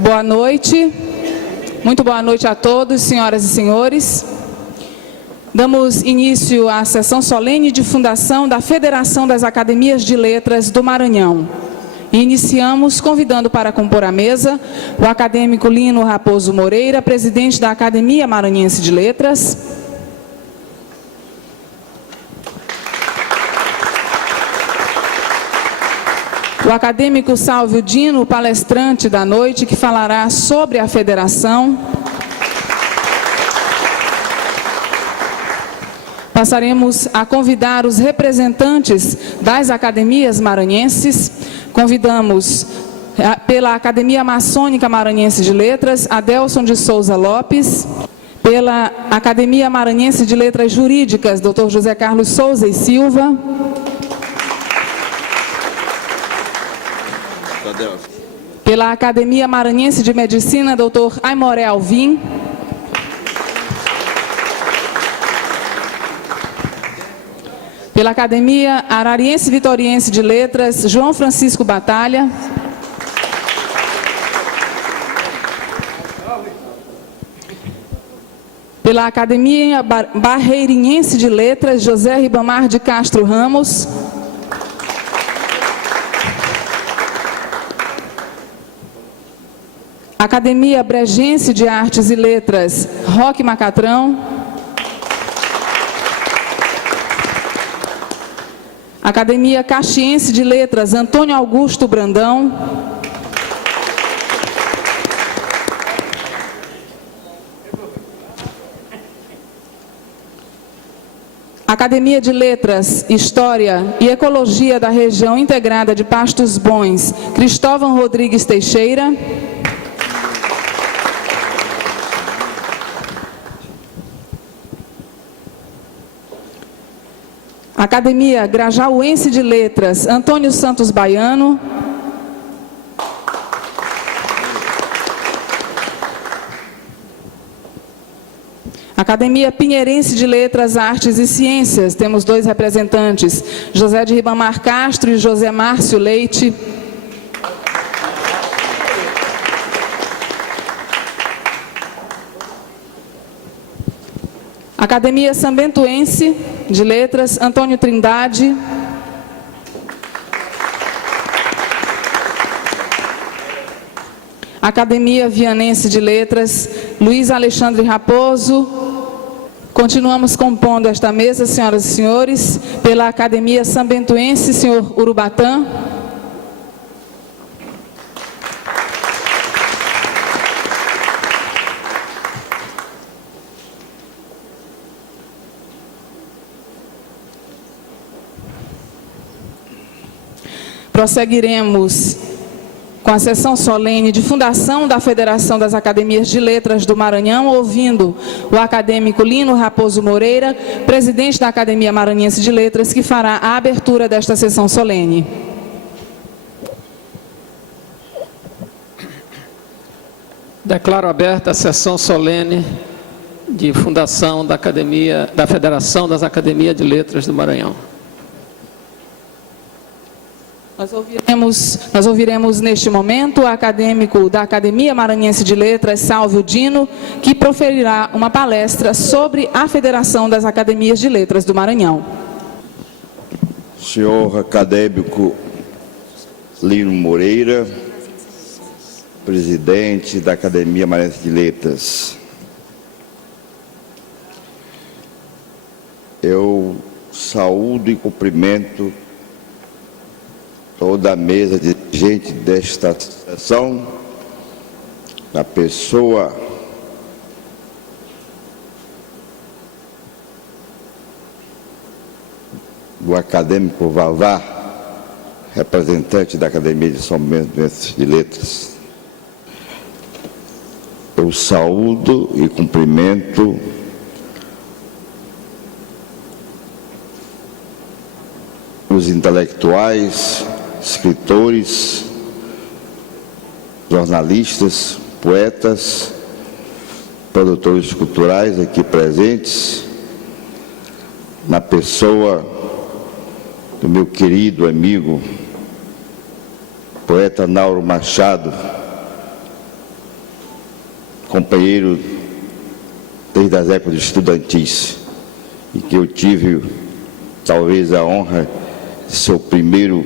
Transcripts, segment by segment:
Boa noite. Muito boa noite a todos, senhoras e senhores. Damos início à sessão solene de fundação da Federação das Academias de Letras do Maranhão. E iniciamos convidando para compor a mesa o acadêmico Lino Raposo Moreira, presidente da Academia Maranhense de Letras. O acadêmico Sálvio Dino, palestrante da noite, que falará sobre a federação. Passaremos a convidar os representantes das academias maranhenses. Convidamos pela Academia Maçônica Maranhense de Letras, Adelson de Souza Lopes. Pela Academia Maranhense de Letras Jurídicas, Dr. José Carlos Souza e Silva. Pela Academia Maranhense de Medicina, Dr. Aimoré Alvim. Pela Academia Arariense Vitoriense de Letras, João Francisco Batalha. Pela Academia Barreirinhense de Letras, José Ribamar de Castro Ramos. Academia Bregense de Artes e Letras, Roque Macatrão. Academia Caxiense de Letras, Antônio Augusto Brandão. Academia de Letras, História e Ecologia da Região Integrada de Pastos Bons, Cristóvão Rodrigues Teixeira. Academia Grajaúense de Letras, Antônio Santos Baiano. Academia Pinheirense de Letras, Artes e Ciências, temos 2 representantes, José de Ribamar Castro e José Márcio Leite. Academia Sambentuense de Letras, Antônio Trindade. Academia Vianense de Letras, Luiz Alexandre Raposo. Continuamos compondo esta mesa, senhoras e senhores, pela Academia Sambentuense, senhor Urubatã. Prosseguiremos com a sessão solene de fundação da Federação das Academias de Letras do Maranhão, ouvindo o acadêmico Lino Raposo Moreira, presidente da Academia Maranhense de Letras, que fará a abertura desta sessão solene. Declaro aberta a sessão solene de fundação da Federação das Academias de Letras do Maranhão. Nós ouviremos neste momento o acadêmico da Academia Maranhense de Letras, Sálvio Dino, que proferirá uma palestra sobre a Federação das Academias de Letras do Maranhão. Senhor acadêmico Lino Moreira, presidente da Academia Maranhense de Letras, eu saúdo e cumprimento toda a mesa de gente desta sessão, na pessoa do acadêmico Vavá, representante da Academia de São Bento de Letras. Eu saúdo e cumprimento os intelectuais, escritores, jornalistas, poetas, produtores culturais aqui presentes, na pessoa do meu querido amigo, poeta Nauro Machado, companheiro desde as épocas estudantis, e que eu tive talvez a honra de ser o primeiro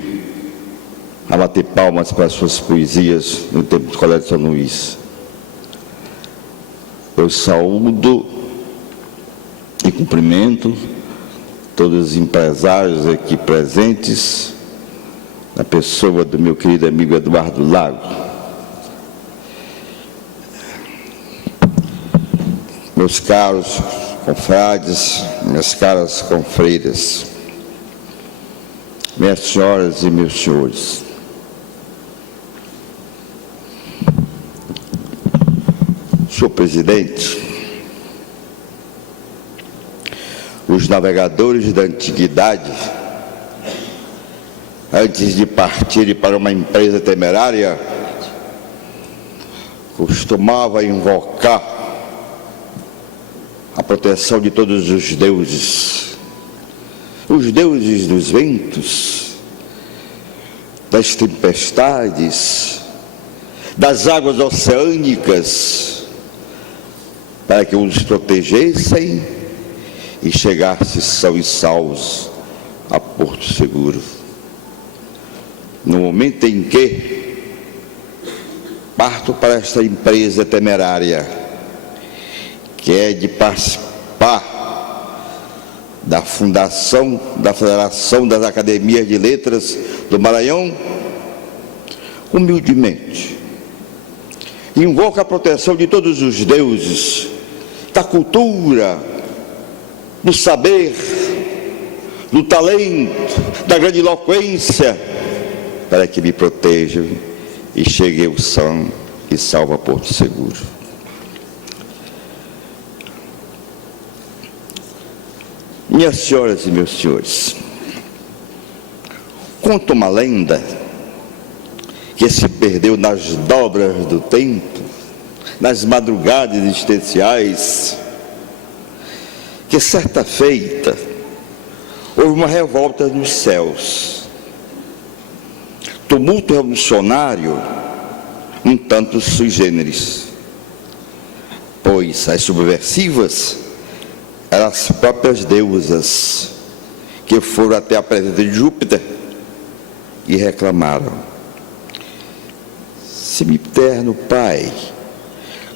a bater palmas para as suas poesias no tempo do Colégio São Luís. Eu saúdo e cumprimento todos os empresários aqui presentes, na pessoa do meu querido amigo Eduardo Lago. Meus caros confrades, minhas caras confreiras, minhas senhoras e meus senhores, senhor presidente, os navegadores da antiguidade, antes de partirem para uma empresa temerária, costumavam invocar a proteção de todos os deuses dos ventos, das tempestades, das águas oceânicas, para que os protegessem e chegassem são e salvos a Porto Seguro. No momento em que parto para esta empresa temerária, que é de participar da fundação da Federação das Academias de Letras do Maranhão, humildemente invoco a proteção de todos os deuses, da cultura, do saber, do talento, da grandiloquência, para que me protejam e chegue o são e salvo a Porto Seguro. Minhas senhoras e meus senhores, conta uma lenda que se perdeu nas dobras do tempo, nas madrugadas existenciais, que certa feita houve uma revolta nos céus, tumulto revolucionário um tanto sui generis, pois as subversivas eram as próprias deusas que foram até a presença de Júpiter e reclamaram: Semiterno Pai,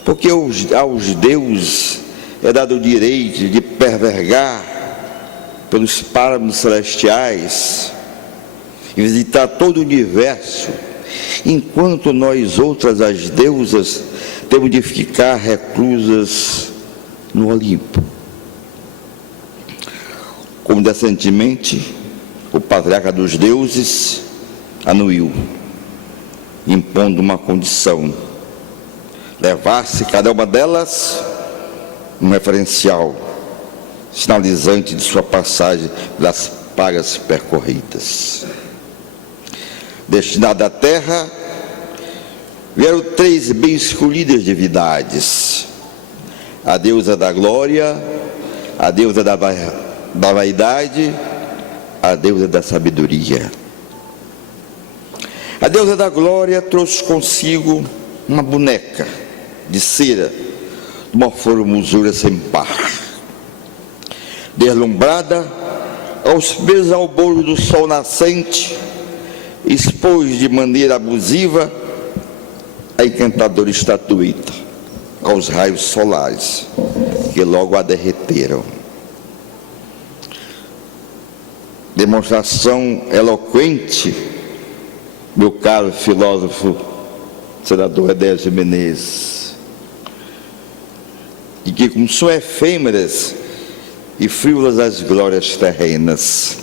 porque aos deuses é dado o direito de pervergar pelos páramos celestiais e visitar todo o universo, enquanto nós outras, as deusas, temos de ficar reclusas no Olimpo. Como decentemente o patriarca dos deuses anuiu, impondo uma condição: levar-se cada uma delas um referencial sinalizante de sua passagem das pagas percorridas. Destinada à terra, vieram 3 bem escolhidas divindades: a deusa da glória, a deusa da vaidade, a deusa da sabedoria. A deusa da glória trouxe consigo uma boneca de cera, de uma formosura sem par. Deslumbrada aos primeiros alboros do sol nascente, expôs de maneira abusiva a encantadora estatueta aos raios solares, que logo a derreteram. Demonstração eloquente, meu caro filósofo, senador Edésio Menezes, de que como são efêmeras e frívolas as glórias terrenas.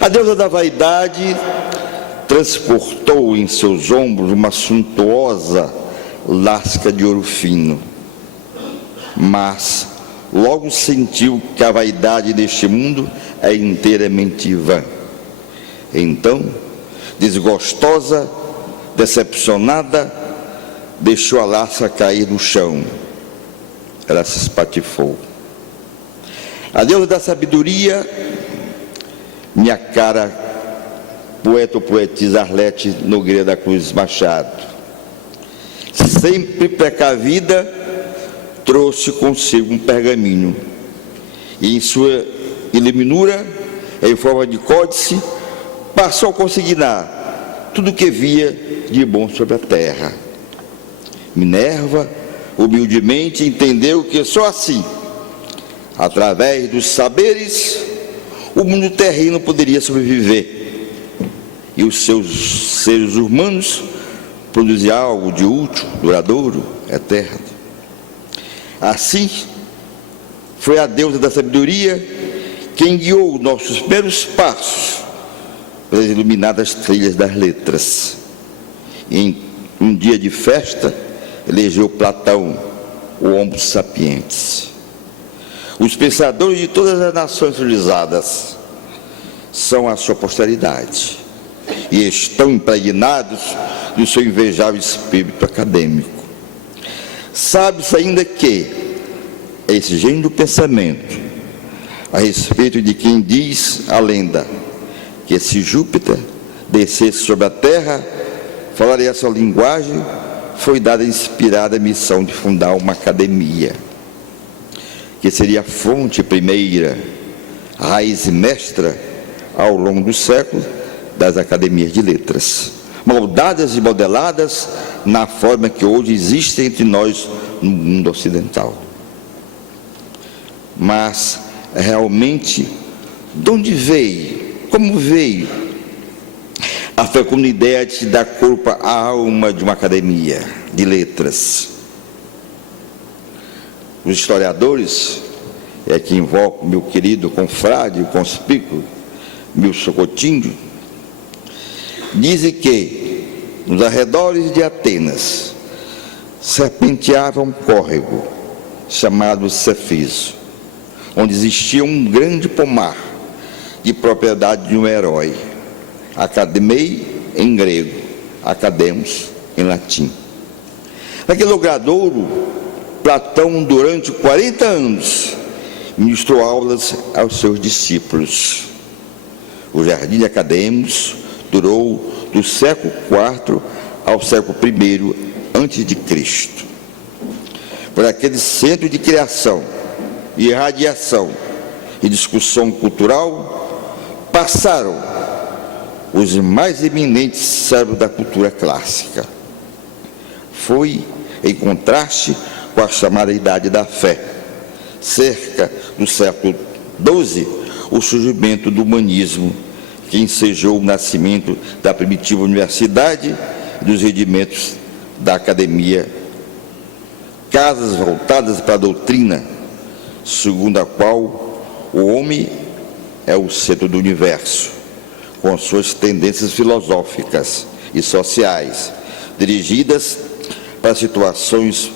A deusa da vaidade transportou em seus ombros uma suntuosa lasca de ouro fino, mas logo sentiu que a vaidade deste mundo é inteiramente vã. Então, desgostosa, decepcionada, deixou a lasca cair no chão. Ela se espatifou. A deusa da sabedoria, minha cara poeta ou poetisa Arlete Nogueira da Cruz Machado, se sempre precavida, trouxe consigo um pergaminho e em sua iluminura, em forma de códice, passou a consignar tudo o que via de bom sobre a terra. Minerva humildemente entendeu que só assim, através dos saberes, o mundo terreno poderia sobreviver e os seus seres humanos produzir algo de útil, duradouro, eterno. Assim, foi a deusa da sabedoria quem guiou nossos primeiros passos pelas iluminadas trilhas das letras. E em um dia de festa, elegeu Platão, o Homo sapiens. Os pensadores de todas as nações civilizadas são a sua posteridade e estão impregnados do seu invejável espírito acadêmico. Sabe-se ainda que esse gênio do pensamento, a respeito de quem diz a lenda que se Júpiter descesse sobre a terra, falaria a sua linguagem, foi dada a inspirada missão de fundar uma academia, que seria a fonte primeira, a raiz mestra, ao longo dos séculos, das academias de letras, moldadas e modeladas na forma que hoje existe entre nós no mundo ocidental. Mas, realmente, de onde veio, como veio a fecunda ideia de dar corpo à alma de uma academia de letras? Os historiadores, que invoco meu querido confrade, o conspícuo Milson Coutinho, dizem que nos arredores de Atenas serpenteava um córrego chamado Cefiso, onde existia um grande pomar de propriedade de um herói, Academei em grego, Academos em latim. Naquele logradouro, Platão, durante 40 anos, ministrou aulas aos seus discípulos. O Jardim de Academos durou do século IV ao século I antes de Cristo. Por aquele centro de criação, irradiação e discussão cultural, passaram os mais eminentes cérebros da cultura clássica. Foi em contraste com a chamada Idade da Fé, cerca do século XII, o surgimento do humanismo, que ensejou o nascimento da primitiva universidade e dos rendimentos da academia, casas voltadas para a doutrina, segundo a qual o homem é o centro do universo, com suas tendências filosóficas e sociais, dirigidas para situações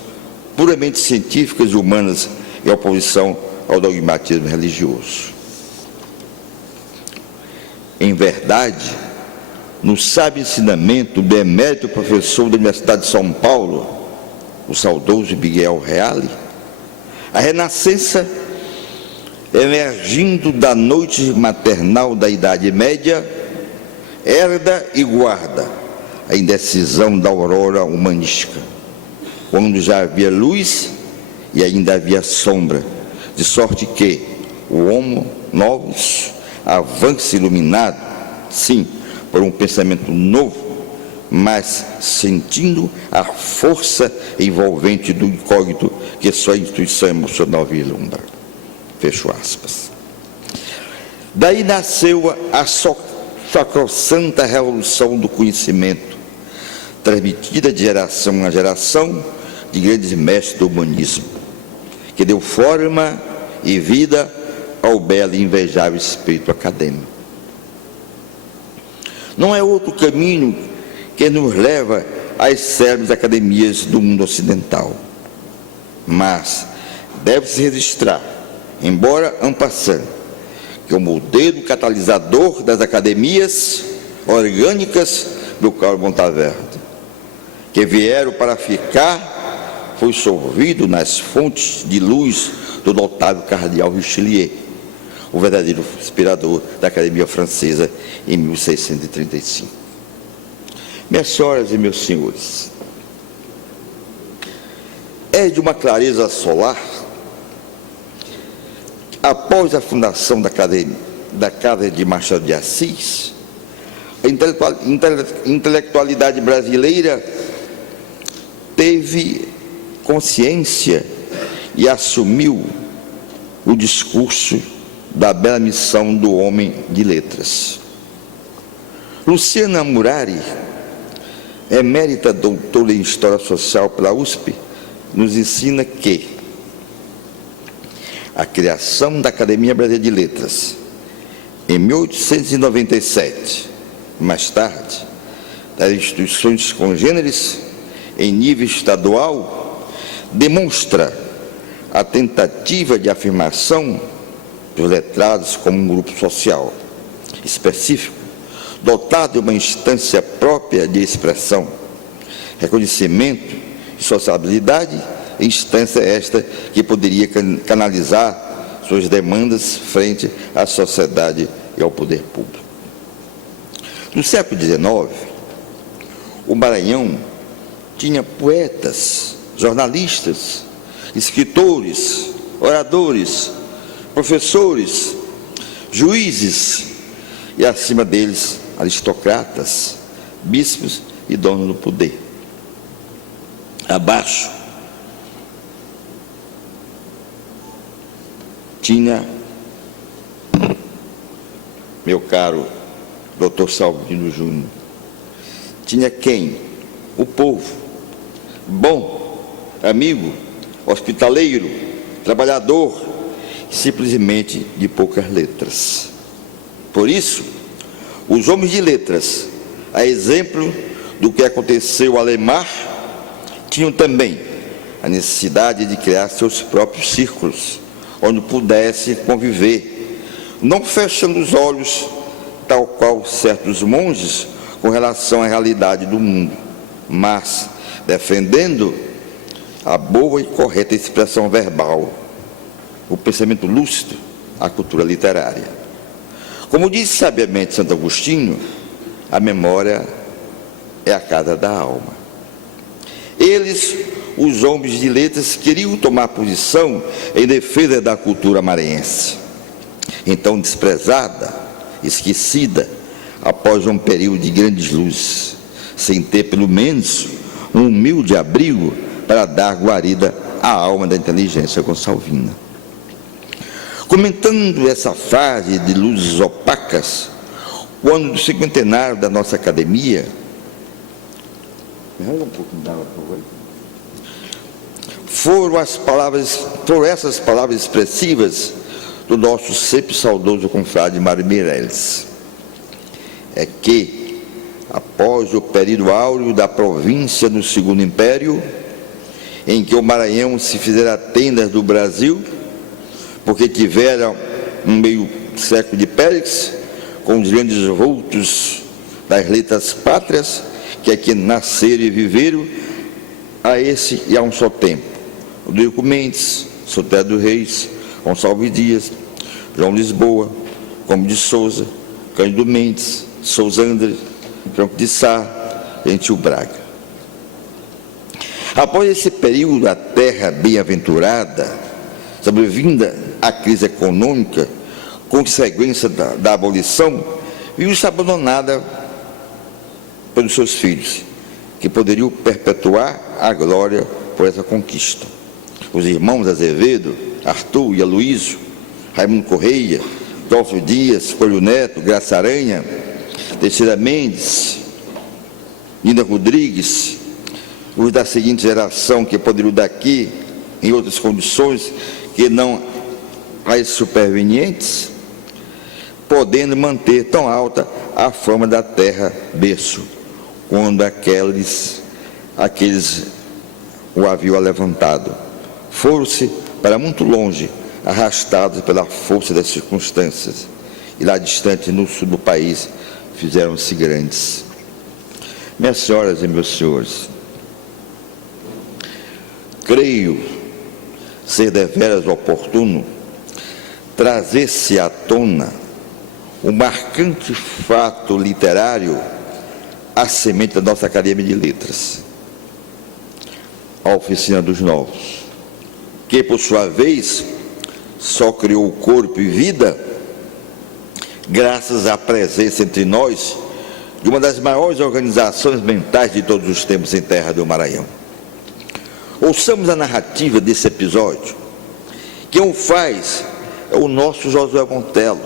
puramente científicas e humanas, em oposição ao dogmatismo religioso. Em verdade, no sábio ensinamento do emérito professor da Universidade de São Paulo, o saudoso Miguel Reale, a renascença, emergindo da noite maternal da Idade Média, herda e guarda a indecisão da aurora humanística, quando já havia luz e ainda havia sombra, de sorte que o homo novus avance iluminado, sim, por um pensamento novo, mas sentindo a força envolvente do incógnito que só a intuição emocional vislumbra. Fecho aspas. Daí nasceu a sacrossanta revolução do conhecimento, transmitida de geração a geração de grandes mestres do humanismo, que deu forma e vida ao belo e invejável espírito acadêmico. Não é outro caminho que nos leva às célebres academias do mundo ocidental, mas deve-se registrar, embora en passant, que o modelo catalisador das academias orgânicas do Carlos Montaverde, que vieram para ficar, foi sorvido nas fontes de luz do notável cardeal Richelieu, o verdadeiro inspirador da Academia Francesa em 1635. Minhas senhoras e meus senhores, é de uma clareza solar. Após a fundação da Casa de Machado de Assis, a intelectualidade brasileira teve consciência e assumiu o discurso da bela missão do homem de letras. Luciana Murari, emérita doutora em História Social pela USP, nos ensina que a criação da Academia Brasileira de Letras, em 1897, mais tarde, das instituições congêneres em nível estadual, demonstra a tentativa de afirmação dos letrados como um grupo social específico, dotado de uma instância própria de expressão, reconhecimento e sociabilidade, instância esta que poderia canalizar suas demandas frente à sociedade e ao poder público. No século XIX, o Maranhão tinha poetas, jornalistas, escritores, oradores, professores, juízes e, acima deles, aristocratas, bispos e donos do poder. Abaixo tinha meu caro Dr. Salvino Júnior. Tinha quem? O povo, bom, amigo, hospitaleiro, trabalhador, simplesmente de poucas letras. Por isso, os homens de letras, a exemplo do que aconteceu a Lemar, tinham também a necessidade de criar seus próprios círculos, onde pudesse conviver, não fechando os olhos, tal qual certos monges, com relação à realidade do mundo, mas defendendo a boa e correta expressão verbal, o pensamento lúcido, a cultura literária. Como disse sabiamente Santo Agostinho, a memória é a casa da alma. Eles, os homens de letras, queriam tomar posição em defesa da cultura maranhense, então desprezada, esquecida, após um período de grandes luzes, sem ter pelo menos um humilde abrigo para dar guarida à alma da inteligência gonçalvina. Comentando essa fase de luzes opacas, o ano do cinquentenário da nossa academia, foram essas palavras expressivas do nosso sempre saudoso confrade Mário Meirelles. É que, após o período áureo da província no Segundo Império, em que o Maranhão se fizera tendas do Brasil, porque tivera um meio século de Périx, com os grandes vultos das letras pátrias, que aqui nasceram e viveram, a esse e a um só tempo. Rodrigo Mendes, Soter dos Reis, Gonçalves Dias, João Lisboa, Gomes de Souza, Cândido Mendes, Souza André, Franco de Sá, Gentil Braga. Após esse período, a terra bem-aventurada, sobrevinda a crise econômica, consequência da abolição, viu-se abandonada pelos seus filhos, que poderiam perpetuar a glória por essa conquista. Os irmãos Azevedo, Arthur e Aloísio, Raimundo Correia, Adolfo Dias, Coelho Neto, Graça Aranha, Teixeira Mendes, Nina Rodrigues, os da seguinte geração, que poderiam daqui, em outras condições, que não as supervenientes, podendo manter tão alta a fama da terra berço, quando aqueles o haviam levantado. Foram-se para muito longe, arrastados pela força das circunstâncias, e lá distante, no sul do país, fizeram-se grandes. Minhas senhoras e meus senhores, creio ser deveras oportuno trazer-se à tona o marcante fato literário, a semente da nossa Academia de Letras. a oficina dos novos, que por sua vez só criou corpo e vida graças à presença entre nós de uma das maiores organizações mentais de todos os tempos em terra do Maranhão. Ouçamos a narrativa desse episódio. Quem o faz é o nosso Josué Montelo,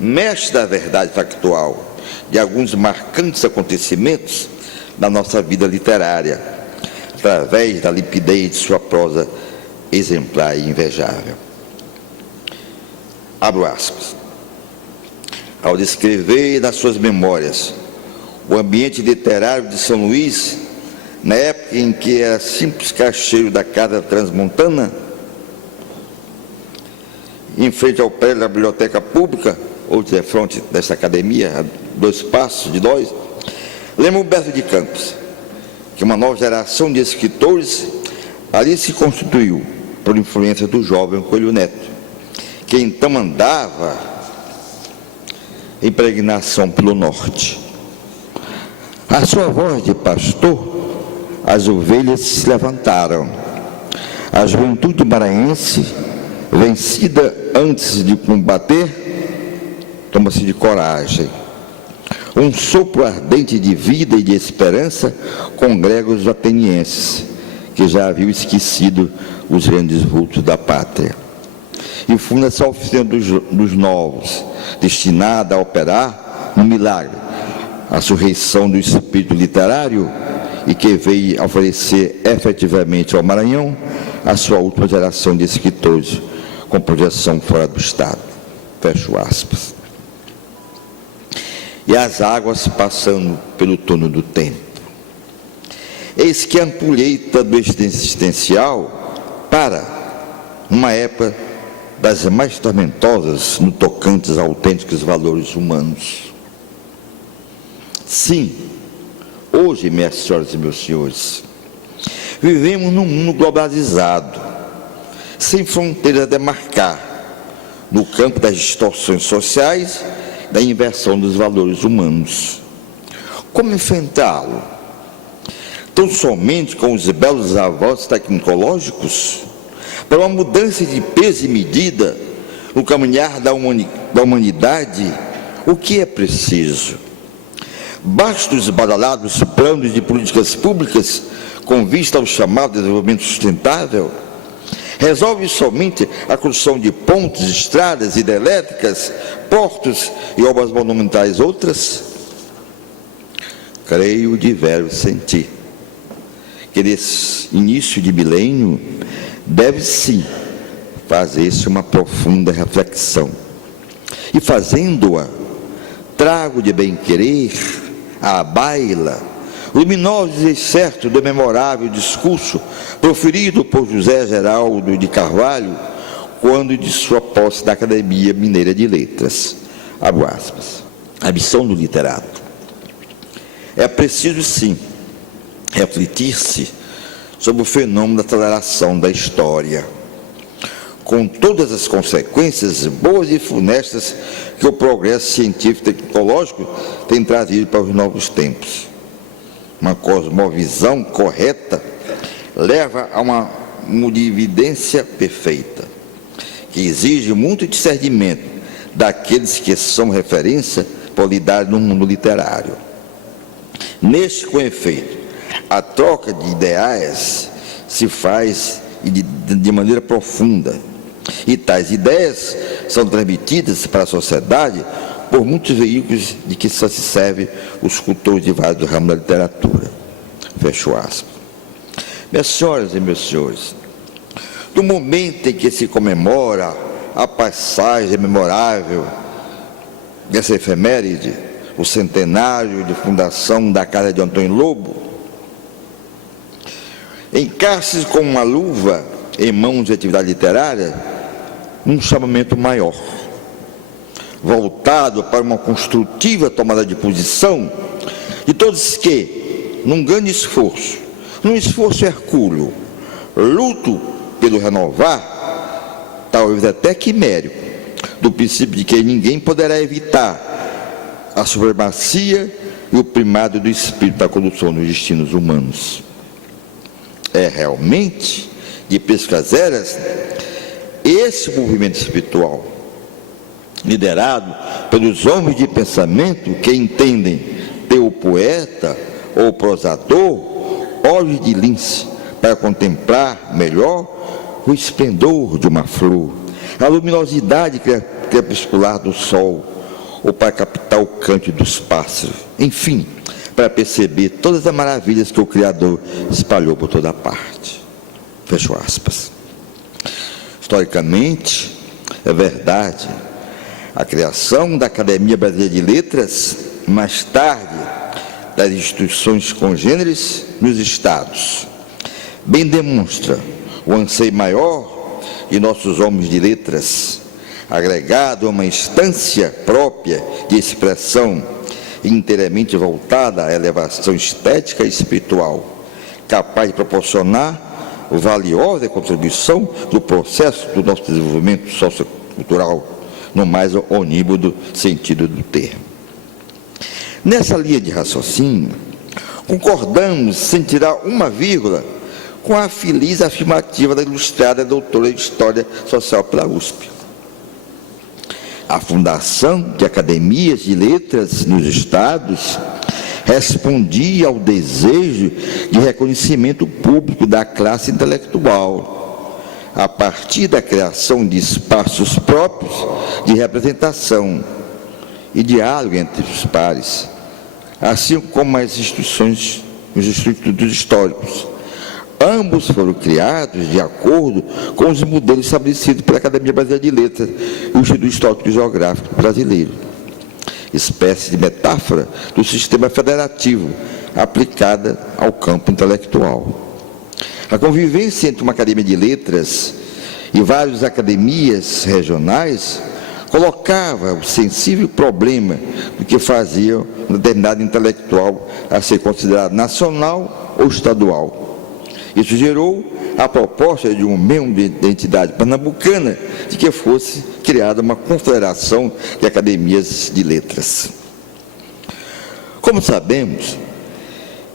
mestre da verdade factual de alguns marcantes acontecimentos da nossa vida literária, através da limpidez de sua prosa exemplar e invejável. Abro aspas. Ao descrever nas suas memórias o ambiente literário de São Luís, na época em que era simples caixeiro da Casa Transmontana, em frente ao prédio da Biblioteca Pública, ou de frente dessa academia, a 2 passos de nós, lembro Humberto de Campos, que uma nova geração de escritores ali se constituiu por influência do jovem Coelho Neto, que então andava em peregrinação pelo norte. A sua voz de pastor, as ovelhas se levantaram. A juventude maranhense, vencida antes de combater, toma-se de coragem. Um sopro ardente de vida e de esperança congrega os atenienses, que já haviam esquecido os grandes vultos da pátria. E funda essa oficina dos novos, destinada a operar no milagre, a surreição do espírito literário, e que veio oferecer efetivamente ao Maranhão a sua última geração de escritores com projeção fora do Estado. Fecho aspas. E as águas passando pelo túnel do tempo. Eis que a ampulheta do existencial para uma época das mais tormentosas no tocante aos autênticos valores humanos. Sim, hoje, minhas senhoras e meus senhores, vivemos num mundo globalizado, sem fronteiras a demarcar, no campo das distorções sociais, da inversão dos valores humanos. Como enfrentá-lo? Tão somente com os belos avanços tecnológicos, para uma mudança de peso e medida no caminhar da humanidade, o que é preciso? Basta os badalados planos de políticas públicas com vista ao chamado desenvolvimento sustentável? Resolve somente a construção de pontes, estradas, hidrelétricas, portos e obras monumentais outras? Creio de velho sentir que nesse início de milênio deve sim fazer-se uma profunda reflexão, e fazendo-a, trago de bem-querer à baila luminosos excertos do memorável discurso proferido por José Geraldo de Carvalho quando de sua posse da Academia Mineira de Letras. Abro aspas. A missão do literato. É preciso sim refletir-se sobre o fenômeno da aceleração da história, com todas as consequências boas e funestas que o progresso científico e tecnológico tem trazido para os novos tempos. Uma cosmovisão correta leva a uma modividência perfeita, que exige muito discernimento daqueles que são referência por lidar no mundo literário. Neste, com efeito, a troca de ideais se faz de maneira profunda, e tais ideias são transmitidas para a sociedade por muitos veículos de que só se serve os cultores de vários ramos da literatura. Fecho aspas. Minhas senhoras e meus senhores, no momento em que se comemora a passagem memorável dessa efeméride, o centenário de fundação da Casa de Antônio Lobo, encaixe com uma luva em mãos de atividade literária um chamamento maior, voltado para uma construtiva tomada de posição de todos que, num grande esforço, num esforço hercúleo, luto pelo renovar, talvez até quimérico, do princípio de que ninguém poderá evitar a supremacia e o primado do espírito da condução dos destinos humanos. é realmente de Priscas Eras esse movimento espiritual, liderado pelos homens de pensamento que entendem ter o poeta ou o prosador olhos de lince para contemplar melhor o esplendor de uma flor, a luminosidade crepuscular do sol, ou para captar o canto dos pássaros, enfim, para perceber todas as maravilhas que o Criador espalhou por toda parte. Fecho aspas. Historicamente, é verdade, a criação da Academia Brasileira de Letras, mais tarde das instituições congêneres nos estados, bem demonstra o anseio maior de nossos homens de letras, agregado a uma instância própria de expressão inteiramente voltada à elevação estética e espiritual, capaz de proporcionar valiosa contribuição do processo do nosso desenvolvimento sociocultural, no mais onímodo sentido do termo. Nessa linha de raciocínio, concordamos, sem tirar uma vírgula, com a feliz afirmativa da ilustrada doutora de História Social pela USP. A fundação de academias de letras nos estados respondia ao desejo de reconhecimento público da classe intelectual, a partir da criação de espaços próprios de representação e diálogo entre os pares, assim como as instituições, os institutos históricos. Ambos foram criados de acordo com os modelos estabelecidos pela Academia Brasileira de Letras e o Instituto Histórico e Geográfico Brasileiro, espécie de metáfora do sistema federativo aplicada ao campo intelectual. A convivência entre uma Academia de Letras e várias academias regionais colocava o sensível problema do que fazia um determinado intelectual a ser considerado nacional ou estadual. Isso gerou a proposta de um membro de identidade pernambucana de que fosse criada uma confederação de academias de letras. Como sabemos,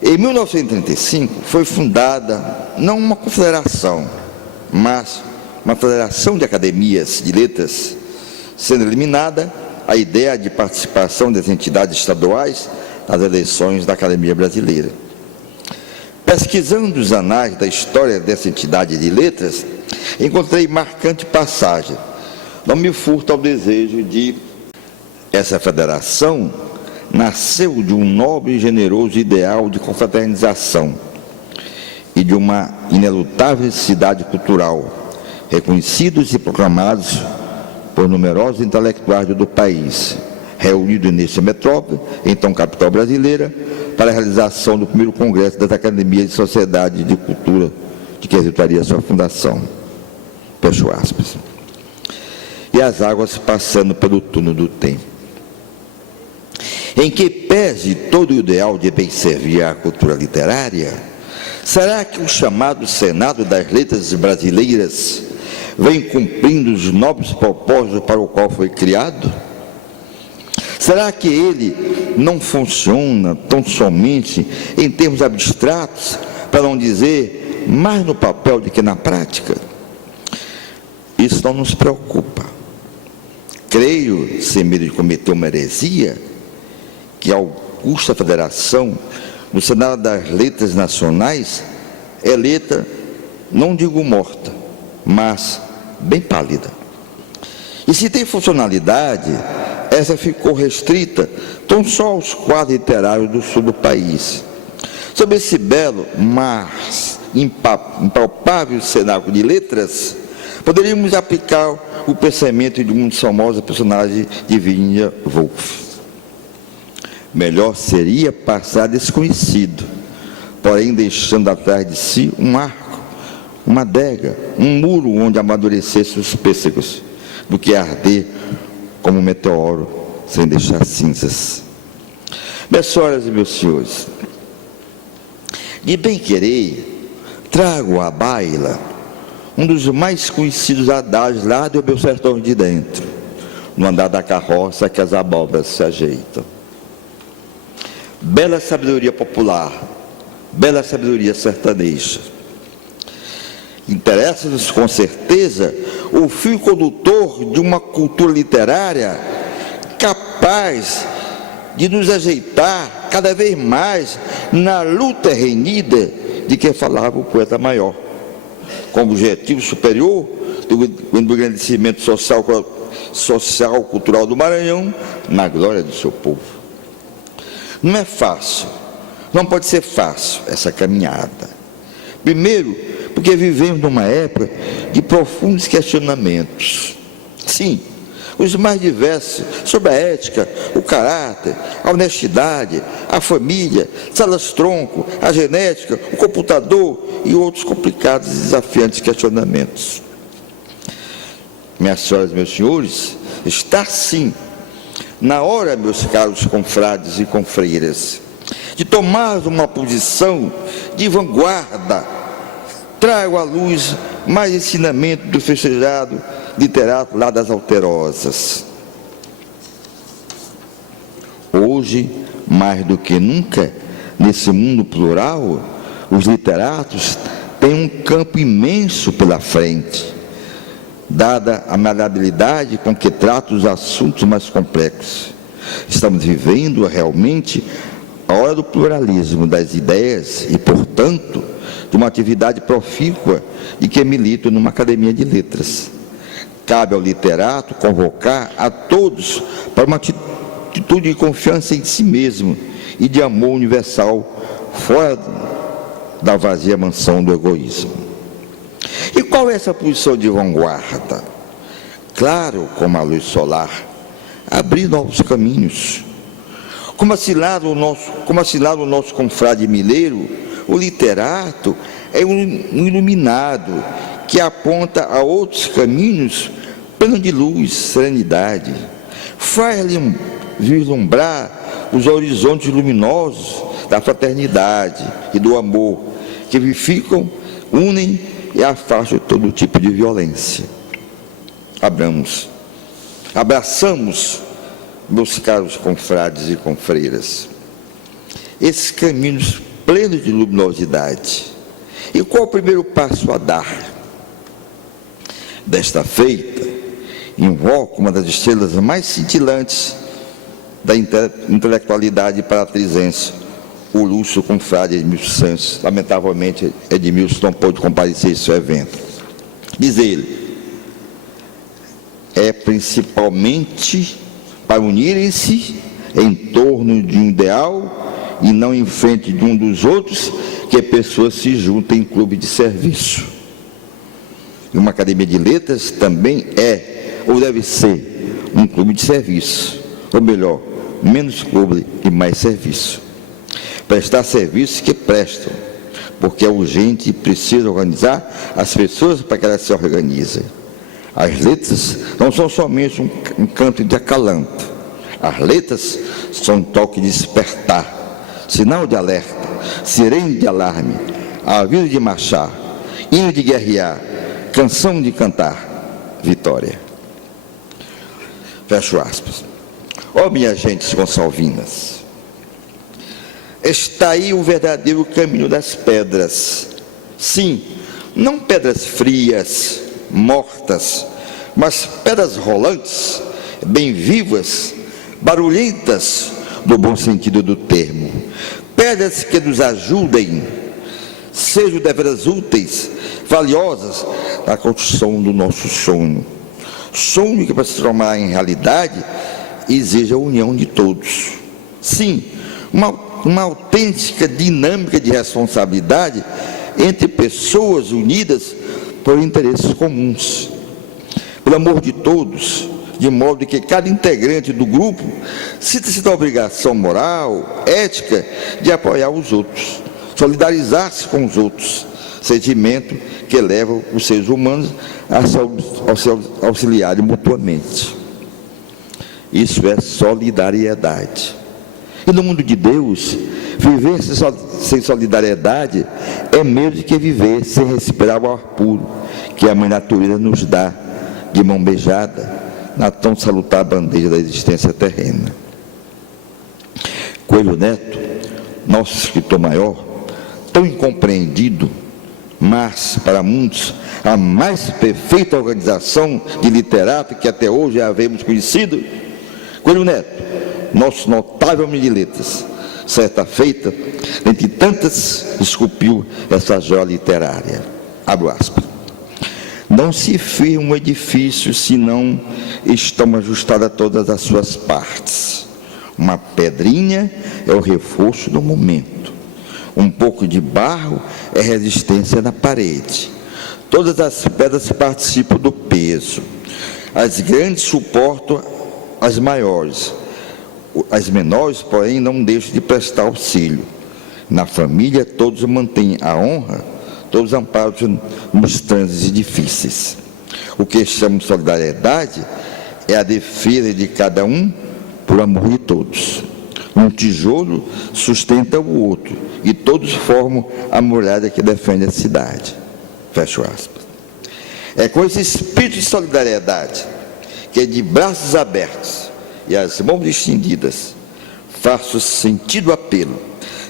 em 1935 foi fundada não uma confederação, mas uma federação de academias de letras, sendo eliminada a ideia de participação das entidades estaduais nas eleições da Academia Brasileira. Pesquisando os anais da história dessa entidade de letras, encontrei marcante passagem. Não me furto ao desejo de... Essa federação nasceu de um nobre e generoso ideal de confraternização e de uma inelutável necessidade cultural, reconhecidos e proclamados por numerosos intelectuais do país, reunidos nesta metrópole, então capital brasileira, para a realização do primeiro congresso das Academias de Sociedade de Cultura, de que resultaria sua fundação. Fecho aspas. E as águas passando pelo túnel do tempo. Em que pese todo o ideal de bem servir à cultura literária, será que o chamado Senado das Letras Brasileiras vem cumprindo os nobres propósitos para o qual foi criado? Será que ele não funciona tão somente em termos abstratos, para não dizer mais no papel do que na prática? Isso não nos preocupa. Creio, sem medo de cometer uma heresia, que a augusta federação do Senado das Letras Nacionais é letra, não digo morta, mas bem pálida. E se tem funcionalidade, essa ficou restrita tão só aos quadros literários do sul do país. Sobre esse belo, mas impalpável cenário de letras, poderíamos aplicar o pensamento de um dos famosos personagens de Virginia Woolf. Melhor seria passar desconhecido, porém deixando atrás de si um arco, uma adega, um muro onde amadurecessem os pêssegos, do que arder como um meteoro, sem deixar cinzas. Minhas senhoras e meus senhores, de bem querer, trago à baila um dos mais conhecidos adágios lá do meu sertão de dentro, no andar da carroça que as abóboras se ajeitam. Bela sabedoria popular, bela sabedoria sertaneja, Interessa-nos, com certeza, o fio condutor de uma cultura literária capaz de nos ajeitar cada vez mais na luta renhida de que falava o poeta maior, com o objetivo superior do engrandecimento social, cultural do Maranhão, na glória do seu povo. Não é fácil, não pode ser fácil essa caminhada. Primeiro, porque vivemos numa época de profundos questionamentos. Sim, os mais diversos, sobre a ética, o caráter, a honestidade, a família, salas-tronco, a genética, o computador e outros complicados e desafiantes questionamentos. Minhas senhoras e meus senhores, está sim na hora, meus caros confrades e confreiras, de tomar uma posição de vanguarda. Trago à luz mais ensinamento do festejado literato lá das Alterosas. Hoje, mais do que nunca, nesse mundo plural, os literatos têm um campo imenso pela frente, dada a maleabilidade com que tratam os assuntos mais complexos. Estamos vivendo realmente a hora do pluralismo das ideias e, portanto, de uma atividade profícua e que milita numa academia de letras. Cabe ao literato convocar a todos para uma atitude de confiança em si mesmo e de amor universal, fora da vazia mansão do egoísmo. E qual é essa posição de vanguarda? Claro, como a luz solar, abrir novos caminhos. Como assinala o nosso confrade mineiro, o literato é um iluminado que aponta a outros caminhos, plano de luz, serenidade, faz-lhe vislumbrar os horizontes luminosos da fraternidade e do amor, que vivificam, unem e afastam todo tipo de violência. Abraçamos, meus caros confrades e confreiras, esses caminhos plenos de luminosidade. E qual o primeiro passo a dar? Desta feita, invoco uma das estrelas mais cintilantes da intelectualidade paratrizense, o lúcio confrade Edmilson Santos. Lamentavelmente, Edmilson não pôde comparecer a esse evento. Diz ele, é principalmente para unirem-se em torno de um ideal e não em frente de um dos outros que pessoas se juntam em clube de serviço. E uma academia de letras também é, ou deve ser, um clube de serviço, ou melhor, menos clube e mais serviço. Prestar serviços que prestam, porque é urgente e precisa organizar as pessoas para que elas se organizem. As letras não são somente um canto de acalanto. As letras são um toque de despertar, sinal de alerta, sirene de alarme, aviso de marchar, hino de guerrear, canção de cantar, vitória. Fecho aspas. Ó, minhas gentes gonçalvinas, está aí o verdadeiro caminho das pedras. Sim, não pedras frias, mortas, mas pedras rolantes, bem vivas, barulhentas, no bom sentido do termo. Pedras que nos ajudem, sejam deveras úteis, valiosas, na construção do nosso sonho. Sonho que, para se transformar em realidade, exige a união de todos. Sim, uma autêntica dinâmica de responsabilidade entre pessoas unidas por interesses comuns, pelo amor de todos, de modo que cada integrante do grupo sinta-se da obrigação moral, ética, de apoiar os outros, solidarizar-se com os outros, sentimento que leva os seres humanos a se auxiliarem mutuamente. Isso é solidariedade. E no mundo de Deus, viver sem solidariedade é mesmo que viver sem respirar o ar puro que a Mãe Natureza nos dá de mão beijada na tão salutar bandeja da existência terrena. Coelho Neto, nosso escritor maior, tão incompreendido, mas, para muitos, a mais perfeita organização de literato que até hoje havemos conhecido, Coelho Neto, nosso notável homem de letras, certa feita, entre tantas, esculpiu essa joia literária. Abro aspas. Não se firma um edifício se não estão ajustadas todas as suas partes. Uma pedrinha é o reforço do momento. Um pouco de barro é resistência na parede. Todas as pedras participam do peso. As grandes suportam as maiores. As menores, porém, não deixam de prestar auxílio. Na família, todos mantêm a honra, todos amparam nos trânsitos difíceis. O que chamamos de solidariedade é a defesa de cada um por amor de todos. Um tijolo sustenta o outro e todos formam a muralha que defende a cidade. Fecho aspas. É com esse espírito de solidariedade que, de braços abertos e as mãos estendidas, faço sentido apelo,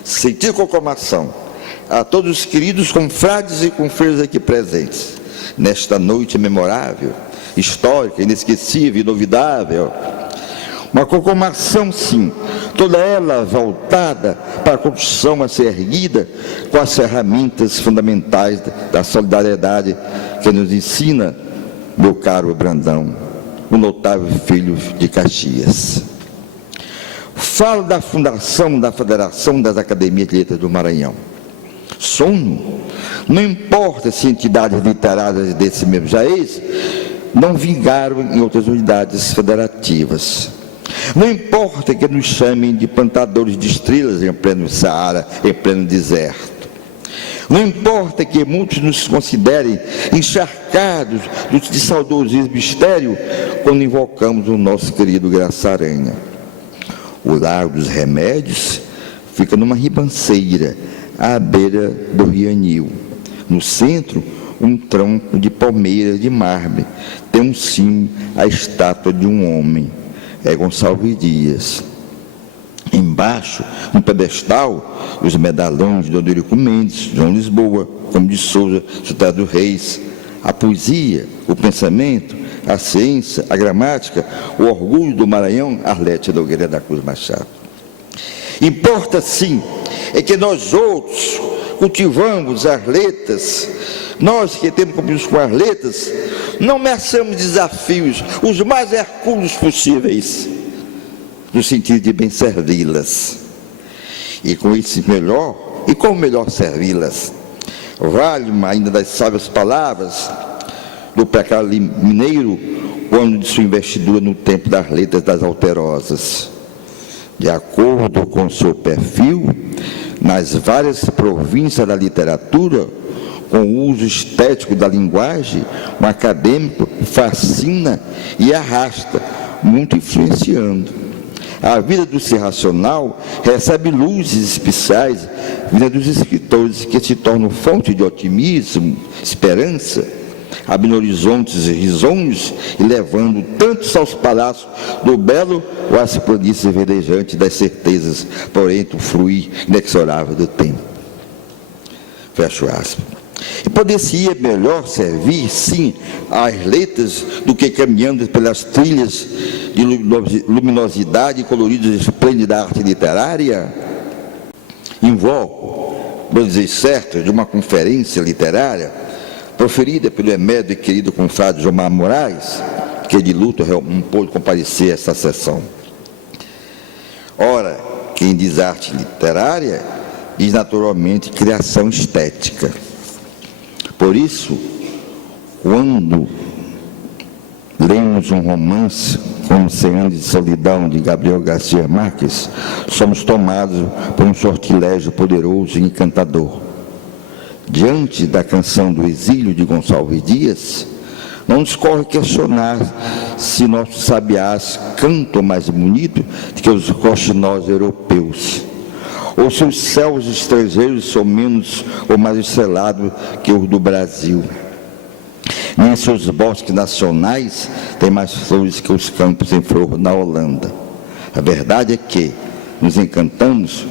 sentido conclamação a todos os queridos confrades e confreiras aqui presentes, nesta noite memorável, histórica, inesquecível, inovidável. Uma conclamação, sim, toda ela voltada para a construção a ser erguida com as ferramentas fundamentais da solidariedade que nos ensina meu caro Brandão, o notável filho de Caxias. Falo da fundação da Federação das Academias de Letras do Maranhão. Sonho, não importa se entidades literárias desse mesmo jaez não vingaram em outras unidades federativas. Não importa que nos chamem de plantadores de estrelas em pleno Saara, em pleno deserto. Não importa que muitos nos considerem encharcados de saudosismo e mistério quando invocamos o nosso querido Graça Aranha. O Largo dos Remédios fica numa ribanceira à beira do Rio Anil. No centro, um tronco de palmeiras de mármore tem um cimo a estátua de um homem. É Gonçalves Dias. Embaixo, no pedestal, os medalhões de Odorico Mendes, João Lisboa, Gomes de Souza, Cidade dos Reis. A poesia, o pensamento, a ciência, a gramática, o orgulho do Maranhão, Arlete Nogueira da Cruz Machado. Importa, sim, é que nós outros cultivamos as letras, nós que temos compromisso com as letras, não meçamos desafios, os mais hercúleos possíveis, no sentido de bem servi-las. E com isso melhor, e como melhor servi-las? Vale ainda das sábias palavras do precário mineiro, quando de sua investidura no tempo das letras das alterosas. De acordo com seu perfil, nas várias províncias da literatura, com o uso estético da linguagem, um acadêmico fascina e arrasta, muito influenciando. A vida do ser racional recebe luzes especiais, vinda dos escritores que se tornam fonte de otimismo, esperança, abrindo horizontes risonhos e levando tantos aos palácios do belo ou às planícies verdejantes das certezas, porém o fluir inexorável do tempo. Fecho aspas. E poderia melhor servir, sim, às letras do que caminhando pelas trilhas de luminosidade e coloridos esplêndida arte literária? Invoco, vou dizer certo, de uma conferência literária proferida pelo emédio e querido confrade Jomar Moraes, que de luto não pôde comparecer a essa sessão. Ora, quem diz arte literária, diz naturalmente criação estética. Por isso, quando lemos um romance como 100 Anos de Solidão, de Gabriel Garcia Marques, somos tomados por um sortilégio poderoso e encantador. Diante da canção do exílio de Gonçalves Dias, não nos corre questionar se nossos sabiás cantam mais bonito do que os roxinós europeus, ou se os céus estrangeiros são menos ou mais estrelados que os do Brasil. Nem seus bosques nacionais têm mais flores que os campos em flor na Holanda. A verdade é que nos encantamos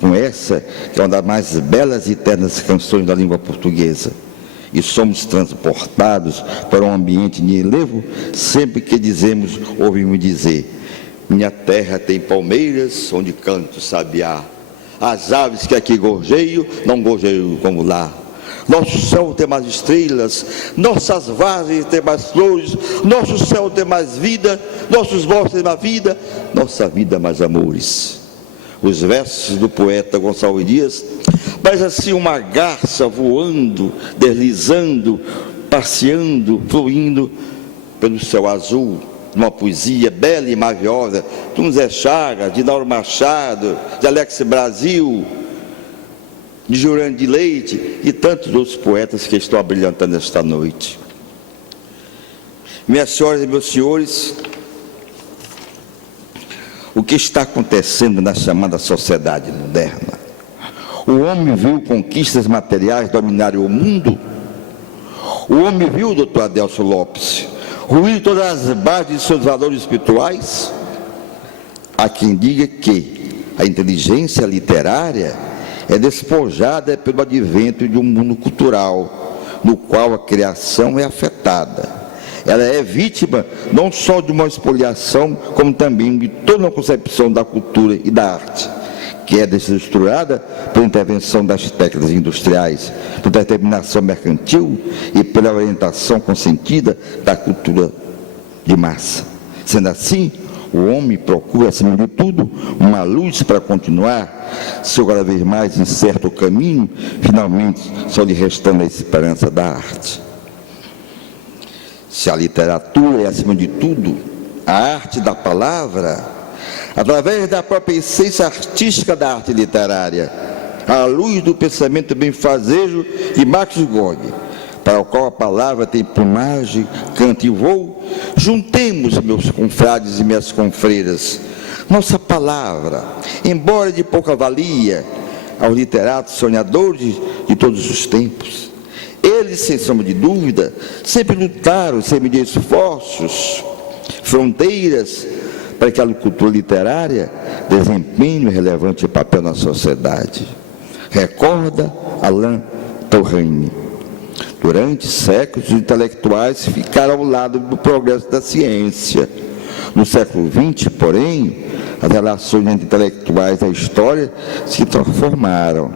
com essa, que é uma das mais belas e eternas canções da língua portuguesa. E somos transportados para um ambiente de enlevo sempre que ouvimos dizer: minha terra tem palmeiras onde canto sabiá, as aves que aqui gorjeiam não gorjeiam como lá. Nosso céu tem mais estrelas, nossas varzas têm mais flores, nosso céu tem mais vida, nossos bosques têm mais vida, nossa vida mais amores. Os versos do poeta Gonçalves Dias, mas assim uma garça voando, deslizando, passeando, fluindo pelo céu azul, uma poesia bela e maviosa de um Zé Chagas, de Nauro Machado, de Alex Brasil, de Jurand de Leite e tantos outros poetas que estão abrilhantando esta noite. Minhas senhoras e meus senhores, o que está acontecendo na chamada sociedade moderna? O homem viu conquistas materiais dominarem o mundo. O homem viu, doutor Adelso Lopes, ruir todas as bases de seus valores espirituais. Há quem diga que a inteligência literária é despojada pelo advento de um mundo cultural, no qual a criação é afetada. Ela é vítima não só de uma espoliação, como também de toda uma concepção da cultura e da arte, que é desestruturada pela intervenção das técnicas industriais, por determinação mercantil e pela orientação consentida da cultura de massa. Sendo assim, o homem procura, acima de tudo, uma luz para continuar seu cada vez mais incerto caminho, finalmente só lhe restando a esperança da arte. Se a literatura é, acima de tudo, a arte da palavra, através da própria essência artística da arte literária, à luz do pensamento benfazejo de Max Gog, para o qual a palavra tem plumagem, canto e voo, juntemos, meus confrades e minhas confreiras, nossa palavra, embora de pouca valia, aos literatos sonhadores de todos os tempos. Eles, sem sombra de dúvida, sempre lutaram, sem medir esforços, fronteiras, para que a cultura literária desempenhe um relevante papel na sociedade. Recorda Alain Touraine. Durante séculos, os intelectuais ficaram ao lado do progresso da ciência. No século XX, porém, as relações entre intelectuais da história se transformaram.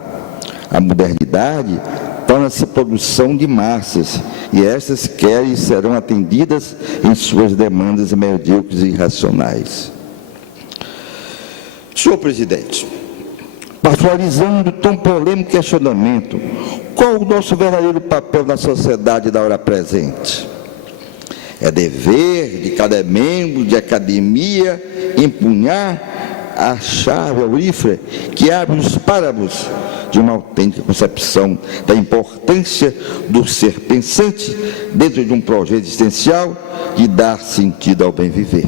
A modernidade torna-se produção de massas, e estas querem e serão atendidas em suas demandas medíocres e irracionais. Senhor presidente, pastoralizando tão polêmico questionamento, qual o nosso verdadeiro papel na sociedade da hora presente? É dever de cada membro de academia empunhar a chave aurífera que abre os páramos de uma autêntica concepção da importância do ser pensante dentro de um projeto existencial de dar sentido ao bem viver.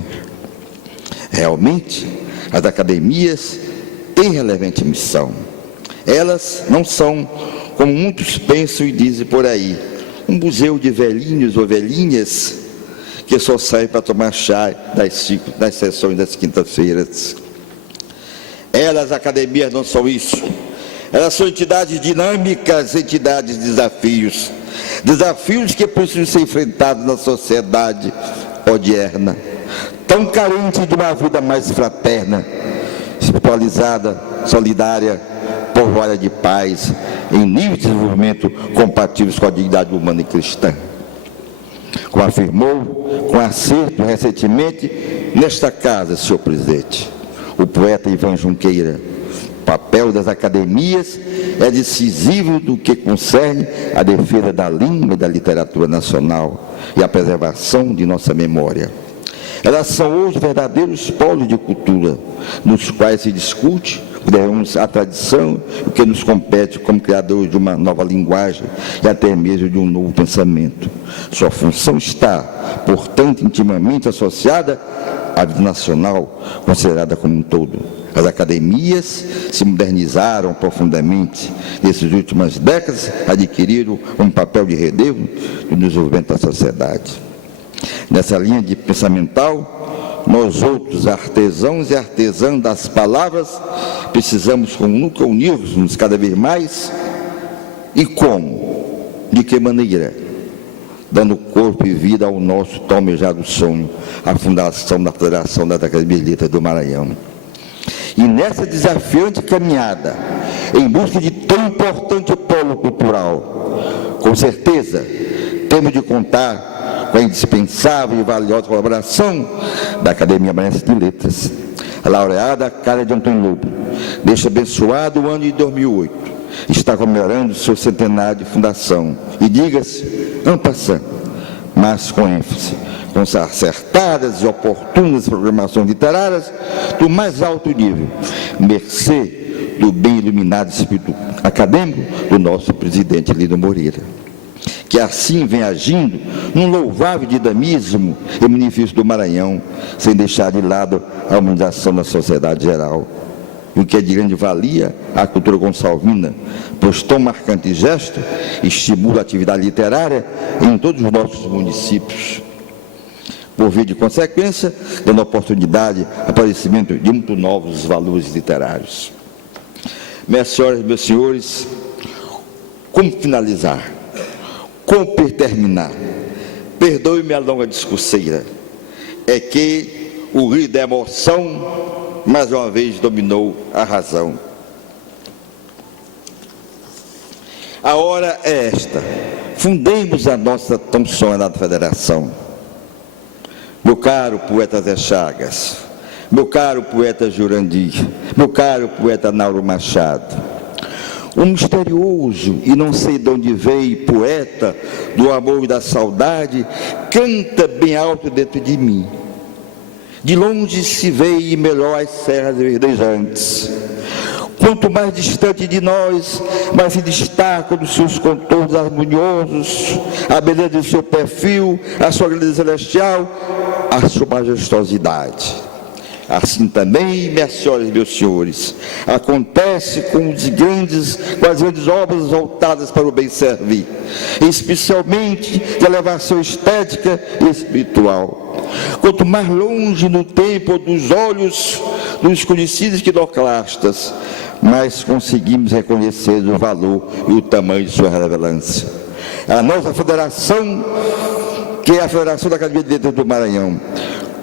Realmente, as academias têm relevante missão. Elas não são, como muitos pensam e dizem por aí, um museu de velhinhos ou velhinhas que só serve para tomar chá nas sessões das quintas-feiras. Elas, academias, não são isso. Elas são entidades dinâmicas, entidades de desafios. Desafios que precisam ser enfrentados na sociedade odierna, tão carente de uma vida mais fraterna, espiritualizada, solidária, povoada de paz, em níveis de desenvolvimento compatíveis com a dignidade humana e cristã. Como afirmou com acerto recentemente nesta casa, senhor presidente, o poeta Ivan Junqueira, o papel das academias é decisivo do que concerne à defesa da língua e da literatura nacional e à preservação de nossa memória. Elas são hoje verdadeiros polos de cultura, nos quais se discute a tradição, o que nos compete como criadores de uma nova linguagem e até mesmo de um novo pensamento. Sua função está, portanto, intimamente associada à vida nacional, considerada como um todo. As academias se modernizaram profundamente. Nessas últimas décadas, adquiriram um papel de relevo no desenvolvimento da sociedade. Nessa linha de pensamental, nós outros, artesãos e artesãs das palavras, precisamos nunca unir-nos cada vez mais. E como? De que maneira? Dando corpo e vida ao nosso tão almejado sonho, a fundação da Federação das Academias de Letras do Maranhão. E nessa desafiante caminhada, em busca de tão importante polo cultural, com certeza, temos de contar com a indispensável e valiosa colaboração da Academia Maranhense de Letras. A laureada Carla de Antônio Lobo, neste abençoado ano de 2008, está comemorando seu centenário de fundação. E diga-se, en passant, mas com ênfase, com acertadas e oportunas programações literárias do mais alto nível, mercê do bem iluminado espírito acadêmico do nosso presidente Lino Moreira, que assim vem agindo num louvável dinamismo e benefício do Maranhão, sem deixar de lado a humanização da sociedade geral. E o que é de grande valia à cultura gonçalvina, pois tão marcante gesto estimula a atividade literária em todos os nossos municípios, por via de consequência, dando oportunidade ao aparecimento de muito novos valores literários. Minhas senhoras e meus senhores, como finalizar? Como terminar? Perdoe-me a longa discurseira, é que o rio da emoção, mais uma vez, dominou a razão. A hora é esta, fundemos a nossa tão sonhada federação. Meu caro poeta Zé Chagas, meu caro poeta Jurandir, meu caro poeta Nauro Machado, um misterioso e não sei de onde veio poeta do amor e da saudade canta bem alto dentro de mim. De longe se vê melhor as serras verdejantes. Quanto mais distante de nós, mais se destacam dos seus contornos harmoniosos, a beleza do seu perfil, a sua grandeza celestial, a sua majestosidade. Assim também, minhas senhoras e meus senhores, acontece com as grandes obras voltadas para o bem servir, especialmente de elevação estética e espiritual. Quanto mais longe no tempo dos olhos dos conhecidos iconoclastas, mais conseguimos reconhecer o valor e o tamanho de sua relevância. A nossa federação, que é a Federação da Academia de Letras do Maranhão,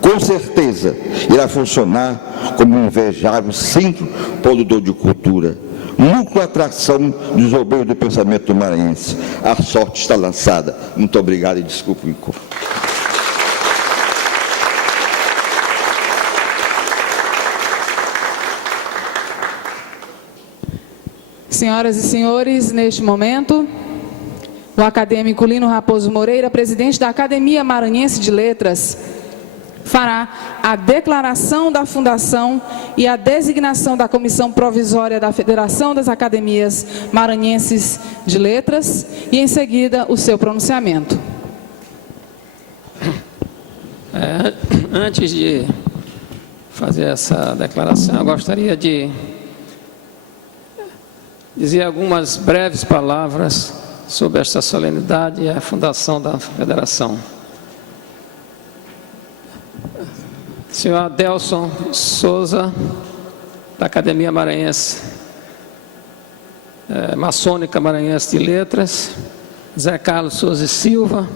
com certeza irá funcionar como um invejável centro produtor de cultura, núcleo atração dos obreiros do pensamento maranhense. A sorte está lançada. Muito obrigado e desculpe o encontro. Senhoras e senhores, neste momento, o acadêmico Lino Raposo Moreira, presidente da Academia Maranhense de Letras, fará a declaração da fundação e a designação da Comissão Provisória da Federação das Academias Maranhenses de Letras e, em seguida, o seu pronunciamento. Antes de fazer essa declaração, eu gostaria de dizer algumas breves palavras sobre esta solenidade e a fundação da Federação. Senhor Adelson Souza, da Academia Maranhense, Maçônica Maranhense de Letras, Zé Carlos Souza e Silva,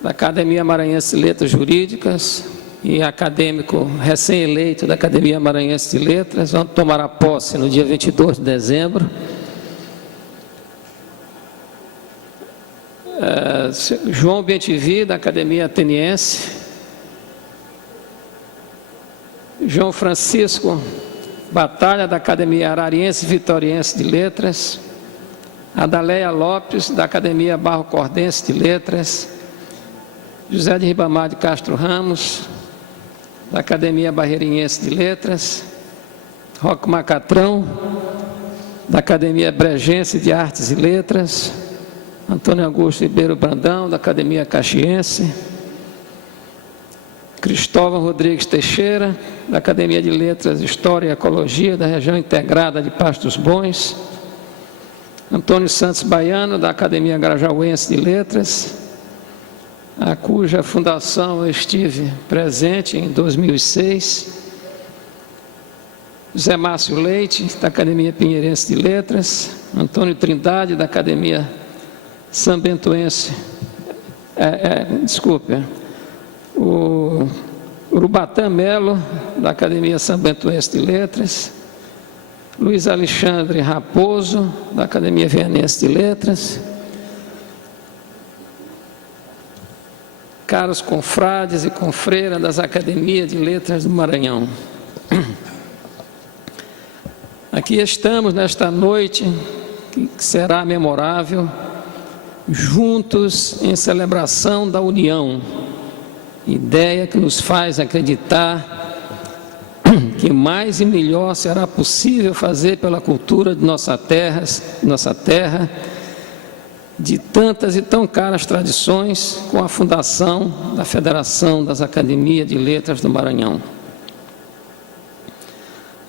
da Academia Maranhense de Letras Jurídicas, e acadêmico recém-eleito da Academia Maranhense de Letras, vamos tomar a posse no dia 22 de dezembro. João Bentivi, da Academia Ateniense, João Francisco Batalha, da Academia Arariense Vitoriense de Letras, Adaleia Lopes, da Academia Barro Cordense de Letras, José de Ribamar de Castro Ramos, da Academia Barreirinhense de Letras, Roque Macatrão, da Academia Bregense de Artes e Letras, Antônio Augusto Ribeiro Brandão, da Academia Caxiense, Cristóvão Rodrigues Teixeira, da Academia de Letras, História e Ecologia, da Região Integrada de Pastos Bons, Antônio Santos Baiano, da Academia Grajaúense de Letras, a cuja fundação eu estive presente em 2006, José Márcio Leite, da Academia Pinheirense de Letras, Antônio Trindade, da Academia Sambentuense, o Urubatã Melo, da Academia Sambentuense de Letras, Luiz Alexandre Raposo, da Academia Vianense de Letras, caros confrades e confreiras das Academias de Letras do Maranhão. Aqui estamos nesta noite, que será memorável, juntos em celebração da união, ideia que nos faz acreditar que mais e melhor será possível fazer pela cultura de nossa terra, de tantas e tão caras tradições, com a fundação da Federação das Academias de Letras do Maranhão.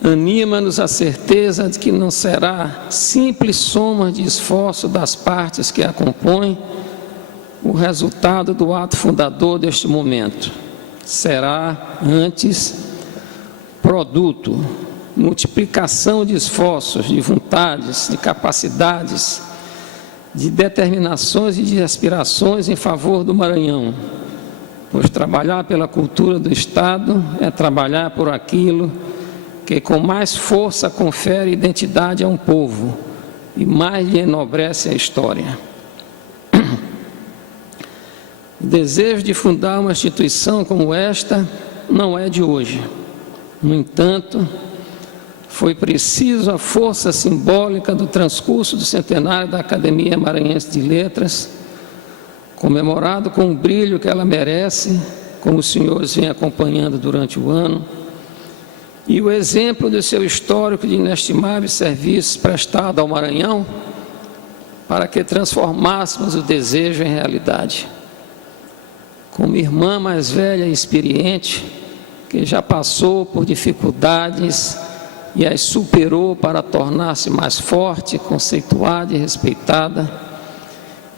Anima-nos a certeza de que não será simples soma de esforço das partes que a compõem o resultado do ato fundador deste momento. Será, antes, produto, multiplicação de esforços, de vontades, de capacidades, de determinações e de aspirações em favor do Maranhão, pois trabalhar pela cultura do Estado é trabalhar por aquilo que com mais força confere identidade a um povo e mais lhe enobrece a história. O desejo de fundar uma instituição como esta não é de hoje. No entanto, foi preciso a força simbólica do transcurso do centenário da Academia Maranhense de Letras, comemorado com o brilho que ela merece, como os senhores vêm acompanhando durante o ano, e o exemplo do seu histórico de inestimáveis serviços prestado ao Maranhão, para que transformássemos o desejo em realidade. Como irmã mais velha e experiente, que já passou por dificuldades e as superou para tornar-se mais forte, conceituada e respeitada,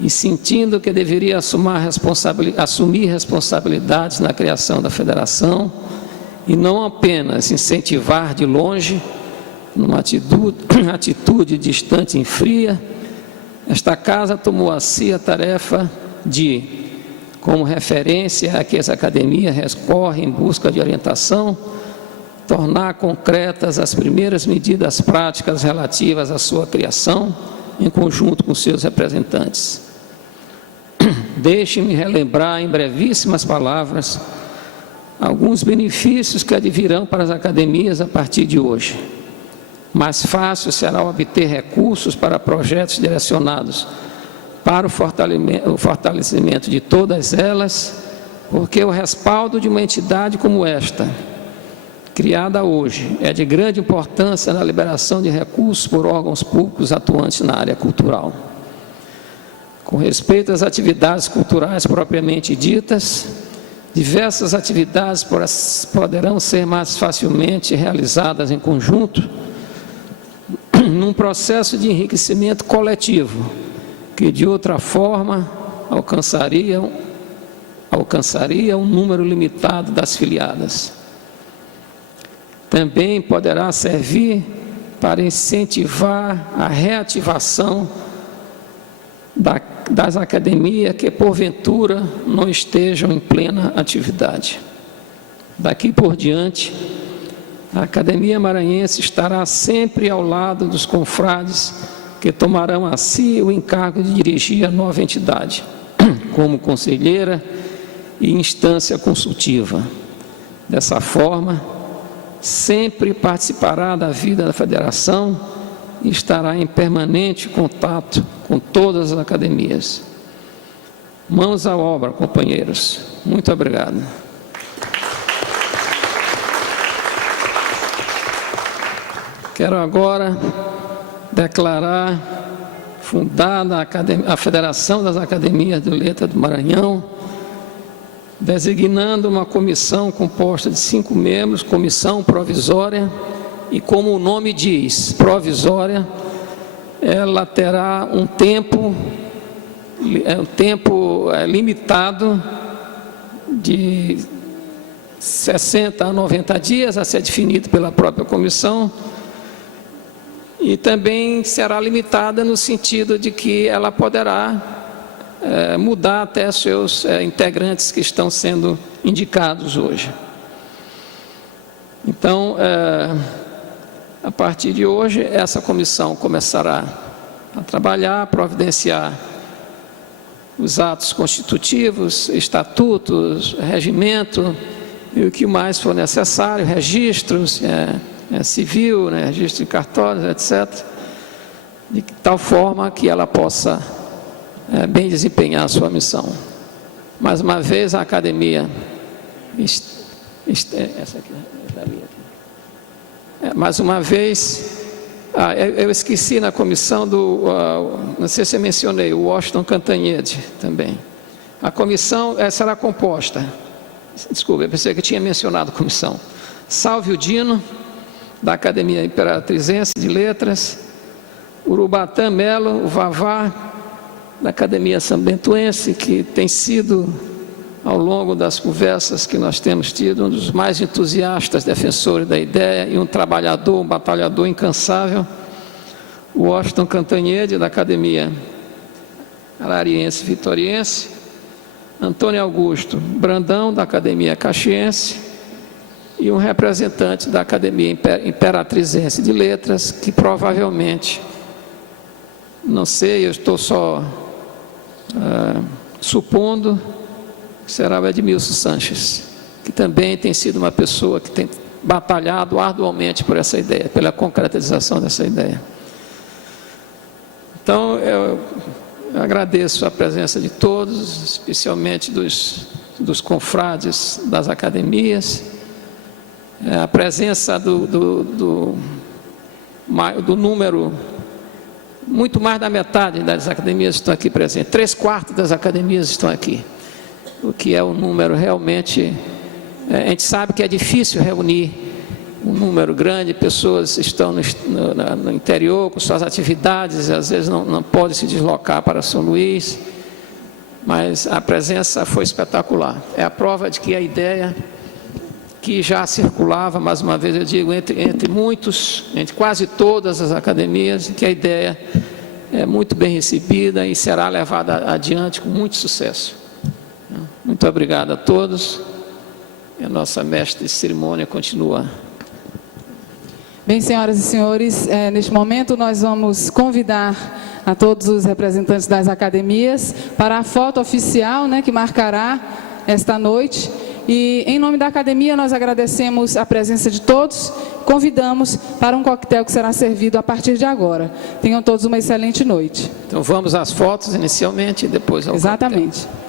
e sentindo que deveria assumir responsabilidades na criação da federação, e não apenas incentivar de longe, numa atitude distante e fria, esta casa tomou a si a tarefa de, como referência a que essa academia recorre em busca de orientação, tornar concretas as primeiras medidas práticas relativas à sua criação, em conjunto com seus representantes. Deixe-me relembrar em brevíssimas palavras alguns benefícios que advirão para as academias a partir de hoje. Mais fácil será obter recursos para projetos direcionados para o fortalecimento de todas elas, porque o respaldo de uma entidade como esta, criada hoje, é de grande importância na liberação de recursos por órgãos públicos atuantes na área cultural. Com respeito às atividades culturais propriamente ditas, diversas atividades poderão ser mais facilmente realizadas em conjunto, num processo de enriquecimento coletivo, que de outra forma alcançaria um número limitado das filiadas. Também poderá servir para incentivar a reativação das academias que, porventura, não estejam em plena atividade. Daqui por diante, a Academia Maranhense estará sempre ao lado dos confrades que tomarão a si o encargo de dirigir a nova entidade, como conselheira e instância consultiva. Dessa forma, sempre participará da vida da federação e estará em permanente contato com todas as academias. Mãos à obra, companheiros. Muito obrigado. Quero agora declarar fundada a Federação das Academias de Letras do Maranhão, designando uma comissão composta de 5 membros, comissão provisória, e como o nome diz, provisória, ela terá um tempo limitado de 60 a 90 dias, a ser definido pela própria comissão, e também será limitada no sentido de que ela poderá mudar até seus integrantes que estão sendo indicados hoje. Então, a partir de hoje, essa comissão começará a trabalhar, a providenciar os atos constitutivos, estatutos, regimento e o que mais for necessário, registros civil, né, registro de cartórios, etc., de tal forma que ela possa bem desempenhar a sua missão. Mais uma vez, a academia, essa aqui, mais uma vez, eu esqueci na comissão não sei se eu mencionei, o Washington Cantanhede também. A comissão será composta, desculpa, eu pensei que eu tinha mencionado a comissão. Sálvio Dino, da Academia Imperatrizense de Letras, Urubatã Melo, o Vavá, da Academia Sambentuense, que tem sido, ao longo das conversas que nós temos tido, um dos mais entusiastas defensores da ideia e um trabalhador, um batalhador incansável. O Washington Cantanhede, da Academia Arariense Vitoriense, Antônio Augusto Brandão, da Academia Caxiense, e um representante da Academia Imperatrizense de Letras, que provavelmente, não sei, eu estou só supondo, que será o Edmilson Sanches, que também tem sido uma pessoa que tem batalhado arduamente por essa ideia, pela concretização dessa ideia. Então, eu agradeço a presença de todos, especialmente dos confrades das academias, a presença do número, muito mais da metade das academias estão aqui presentes, 3/4 das academias estão aqui, o que é um número realmente, a gente sabe que é difícil reunir um número grande, pessoas estão no interior com suas atividades, às vezes não podem se deslocar para São Luís, mas a presença foi espetacular. É a prova de que a ideia que já circulava, mais uma vez eu digo, entre quase todas as academias, que a ideia é muito bem recebida e será levada adiante com muito sucesso. Muito obrigado a todos. E a nossa mestre de cerimônia continua. Bem, senhoras e senhores, neste momento nós vamos convidar a todos os representantes das academias para a foto oficial, que marcará esta noite. E, em nome da academia, nós agradecemos a presença de todos, convidamos para um coquetel que será servido a partir de agora. Tenham todos uma excelente noite. Então, vamos às fotos inicialmente e depois ao Exatamente. coquetel.